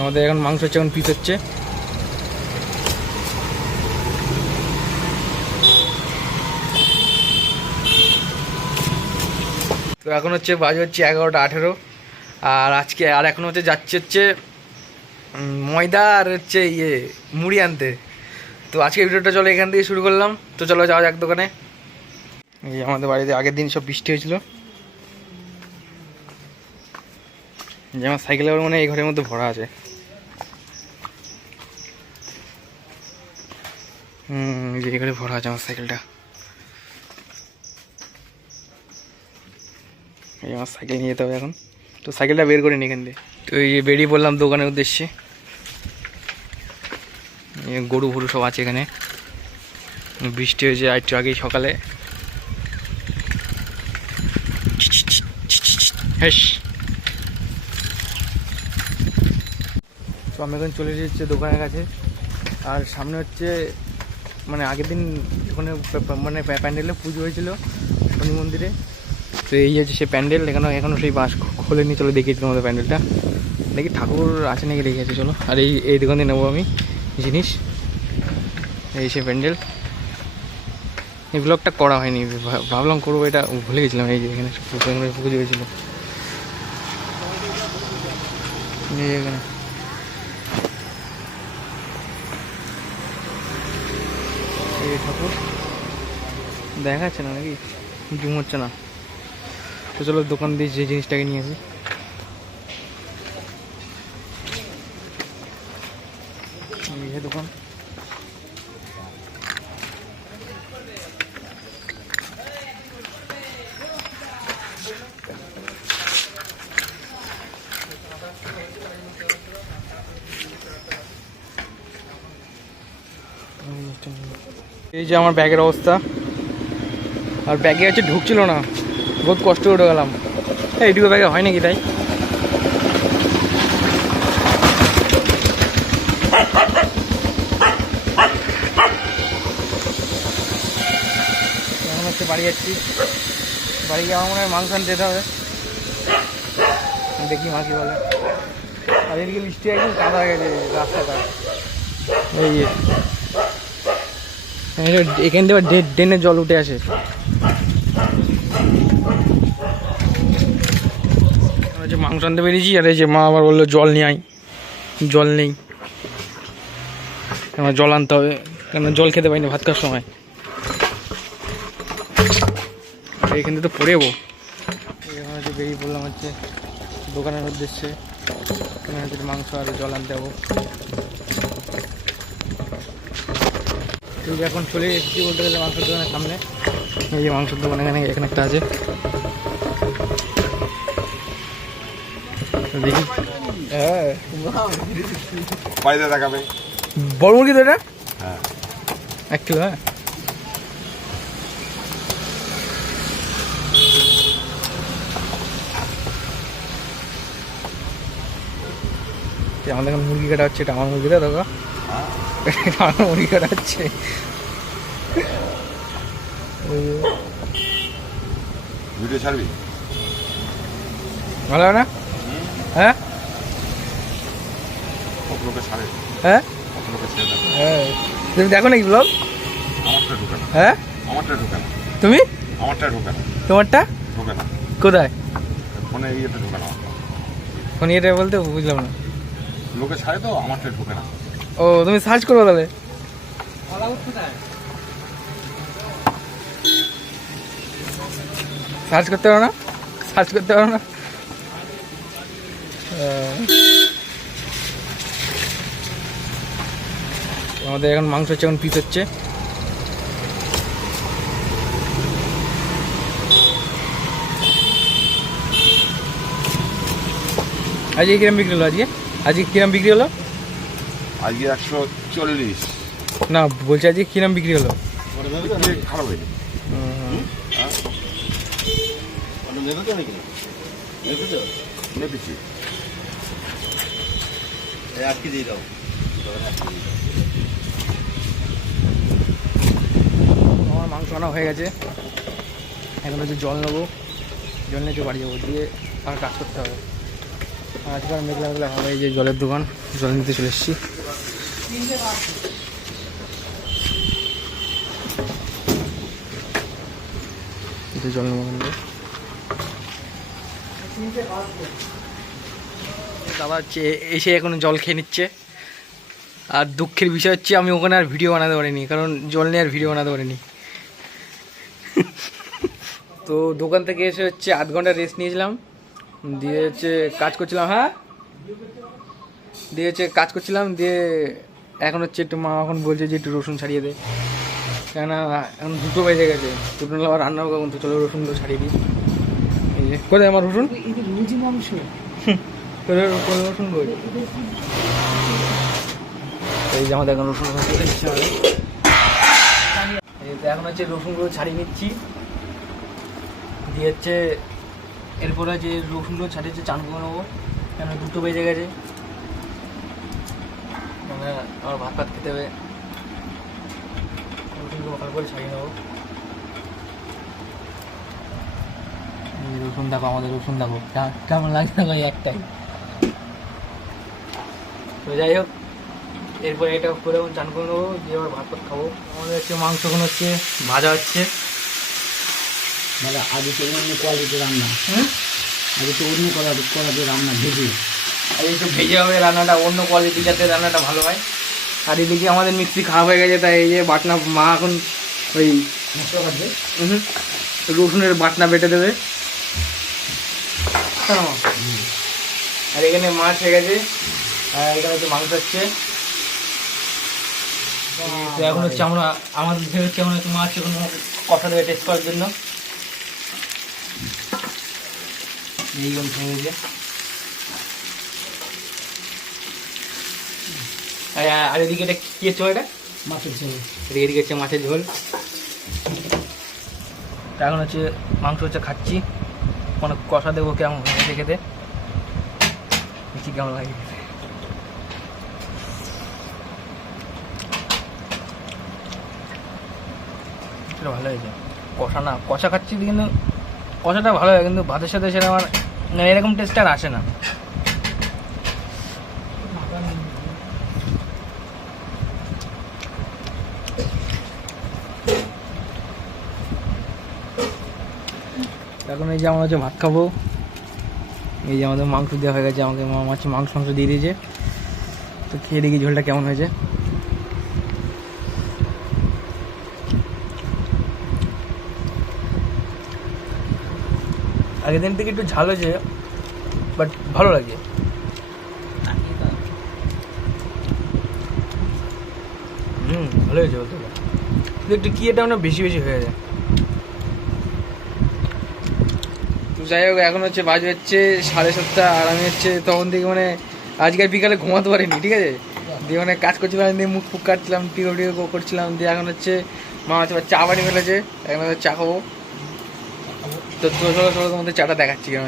আমাদের এখন মাংস হচ্ছে এখন পিস হচ্ছে। তো এখন হচ্ছে বাজে হচ্ছে এগারোটা আঠেরো। আর আজকে আর এখন হচ্ছে যাচ্ছে হচ্ছে ময়দা আর হচ্ছে ইয়ে মুড়ি আনতে। তো আজকে ভিডিওটা চলো এখান থেকে শুরু করলাম। তো চলো যাওয়া যাক দোকানে। এই আমাদের বাড়িতে আগের দিন সব বৃষ্টি হয়েছিল। যে আমার সাইকেল আবার মনে এই ঘরের মধ্যে ভরা আছে। হুম, এই ভরা আছে আমার সাইকেলটা। এই আমার সাইকেল নিয়ে যেতে হবে এখন। তো সাইকেলটা বের করে নি এখান দিয়ে। তো এই বেরিয়ে পড়লাম দোকানের উদ্দেশ্যে। গরু ফরু সব আছে এখানে। বৃষ্টি হয়েছে একটু আগেই সকালে। হেস। তো আমি এখন চলে এসেছি দোকানের কাছে। আর সামনে হচ্ছে মানে আগের দিন ওখানে মানে প্যান্ডেলে পুজো হয়েছিল শনি মন্দিরে। তো এই হচ্ছে সে প্যান্ডেল, এখানে এখনও সেই খ- খোলেনি। চলো দেখিয়ে তোমাদের প্যান্ডেলটা। দেখি ঠাকুর আছে নাকি দেখে আছে চলো। আর এই এই দোকান থেকে নেব আমি জিনিস। এই সে প্যান্ডেল। এই ব্লগটা করা হয়নি ভাবলাম করব এটা। ভুলে গেছিলাম, এই যে এখানে পুজো হয়েছিল। এখানে। এই ঠাকুর। দেখা যাচ্ছে না নাকি? জুম হচ্ছে না। তো চলো দোকান দিয়ে যে জিনিসটাকে নিয়ে আসি এই যে দোকান এই যে আমার ব্যাগের অবস্থা। আর ব্যাগে হচ্ছে ঢুকছিল না। বহুত কষ্ট করে গেলাম। এইটুকু ব্যাগে হয় নাকি তাই? এখন হচ্ছে বাড়ি যাচ্ছি। বাড়ি গিয়ে আমার মনে হয় মাংস যেতে হবে। দেখি মা বলে। আর এদিকে বৃষ্টি একদম কাদা হয়ে গেছে রাস্তাটা। এই এখান থেকে ড্রেনের জল উঠে আসে। মাংস আনতে পেরেছি আর এই যে মা আবার বলল, জল নিয়ে আয়। জল নেই। আমার জল আনতে হবে কেন জল খেতে পারি না ভাত খাওয়ার সময়। এখান থেকে তো পড়ে যাব। হচ্ছে বেরিয়ে পড়লাম হচ্ছে দোকানের উদ্দেশ্যে। মাংস আর জল আনতে যাব। এই এখন চলে এসেছি বলতে গেলে মাংসের দোকানের সামনে। এই যে মাংসের দোকান এখানে এখানে একটা আছে। দেখি। হ্যাঁ দেখাবে। বড় মুরগি তো এটা? হ্যাঁ। এক কিলো হ্যাঁ। আমাদের এখন মুরগি কাটা হচ্ছে এটা আমার মুরগিটা দেখো ভিডিও ছাড়বি? ভালো না? হ্যাঁ? হ্যাঁ? হ্যাঁ। তুমি দেখো নাকি ব্লগ আমারটা হ্যাঁ? আমারটা ঢুকে তুমি? আমারটা ঢুকে তোমারটা? ঢুকে কোথায়? ফোনে ঢুকে না ফোন বলতে বুঝলাম না। লোকে ছাড়ে তো আমারটা ঢুকে না। ও, তুমি সার্চ করো তাহলে। সার্চ করতে পারো না? সার্চ করতে পারো না? আমাদের এখন মাংস হচ্ছে, এখন পিস হচ্ছে। আজকে কিরম বিক্রি হলো? আজকে? আজকে কিরম বিক্রি হলো? আজকে একশো চল্লিশ। না বলছি আজকে কিরম বিক্রি হলো? খারাপ হয়নি মেপেছি আমার মাংস আনা হয়ে গেছে। এখন হচ্ছে জল নেব। জল নিয়ে একটু বাড়ি যাব। দিয়ে আর কাজ করতে হবে। আজকাল মেঘলা মেঘলা হবে এই যে জলের দোকান। জল নিতে চলে এসেছি। যে জল দাদা হচ্ছে এসে এখন জল খেয়ে নিচ্ছে। আর দুঃখের বিষয় হচ্ছে আমি ওখানে আর ভিডিও বানাতে পারিনি কারণ জল নিয়ে আর ভিডিও বানাতে পারিনি। তো দোকান থেকে এসে হচ্ছে আধ ঘণ্টা রেস্ট নিয়েছিলাম। দিয়ে হচ্ছে কাজ করছিলাম হ্যাঁ? দিয়ে হচ্ছে কাজ করছিলাম দিয়ে এখন হচ্ছে একটু মা এখন বলছে যে একটু রসুন ছাড়িয়ে দে। কেননা এখন দুটো বেজে গেছে। দুটো আবার রান্না কখন তো চলো রসুনগুলো ছাড়িয়ে দিই। এই যে কোথায় আমার রসুন? রুজি মাংস। রসুন কই? এই যে আমাদের এখন রসুন এখন হচ্ছে রসুনগুলো ছাড়িয়ে নিচ্ছি। দিয়ে হচ্ছে এরপরে যে রসুনগুলো ছাড়িয়ে হচ্ছে চান করে নেব কেন দুটো বেজে গেছে। মানে আমার ভাত ভাত খেতে হবে। ভালো করে ছাড়িয়ে নেব। রসুন দেখো আমাদের রসুন দেখো। কেমন লাগছে এই একটাই। তো যাই হোক এরপরে এটা করে এখন চান করে নেব দিয়ে আবার ভাত ভাত খাব। আমাদের হচ্ছে মাংসগুলো হচ্ছে ভাজা হচ্ছে। মানে আগে তো অন্য কোয়ালিটির রান্না। হুম? আগে তো অন্য কোয়ালিটি কোয়ালিটি রান্না ভেজে। আর একটু ভেজে হবে রান্নাটা অন্য কোয়ালিটি যাতে রান্নাটা ভালো হয়। আর এদিকে আমাদের মিক্সি খারাপ হয়ে গেছে তাই এই যে বাটনা মা এখন ওই মশলা কাটবে উহুম, রসুনের বাটনা বেটে দেবে। আর এখানে মাছ হয়ে গেছে আর এখানে হচ্ছে মাংস হচ্ছে। তো এখন হচ্ছে আমরা আমাদের ধরে হচ্ছে আমরা মাছ এখন কথা দেবে টেস্ট করার জন্য। এইরকম ভেঙে গেছে। আর- এদিকে এটা কি হচ্ছে এটা? মাছের ঝোল। এদিকে এদিকে হচ্ছে মাছের ঝোল। এখন হচ্ছে মাংস হচ্ছে খাচ্ছি। মানে কষা দেবো কেমন হয়েছে খেতে দেখি কেমন লাগে ভালো হয়েছে। কষা না কষা খাচ্ছি কিন্তু কষাটা ভালো হয় কিন্তু ভাতের সাথে সেটা আমার মানে এরকম টেস্ট আর আসে না। এখন এই যে আমরা হচ্ছে ভাত খাব। এই যে আমাদের মাংস দেওয়া হয়ে গেছে মা মাছ মাংস মাংস দিয়ে দিয়েছে। তো খেয়ে দেখি ঝোলটা কেমন হয়েছে। আগের দিন থেকে একটু ঝাল হয়েছে বাট ভালো লাগে। হুম, ভালো হয়েছে বলতে একটু কি এটা মানে বেশি বেশি হয়ে যায় তো যাই হোক, এখন হচ্ছে বাজে হচ্ছে সাড়ে সাতটা আর আমি হচ্ছে তখন থেকে মানে আজকের বিকালে ঘুমাতে পারিনি, ঠিক আছে? দিয়ে মানে কাজ করছিলাম, দিয়ে মুখ ফুক কাটছিলাম টিকো টিকো করছিলাম, দিয়ে এখন হচ্ছে মা হচ্ছে চা বানিয়ে ফেলেছে, এখন চা খাব। তো ছোটো ছোটো তোমাদের চাটা দেখাচ্ছি কেন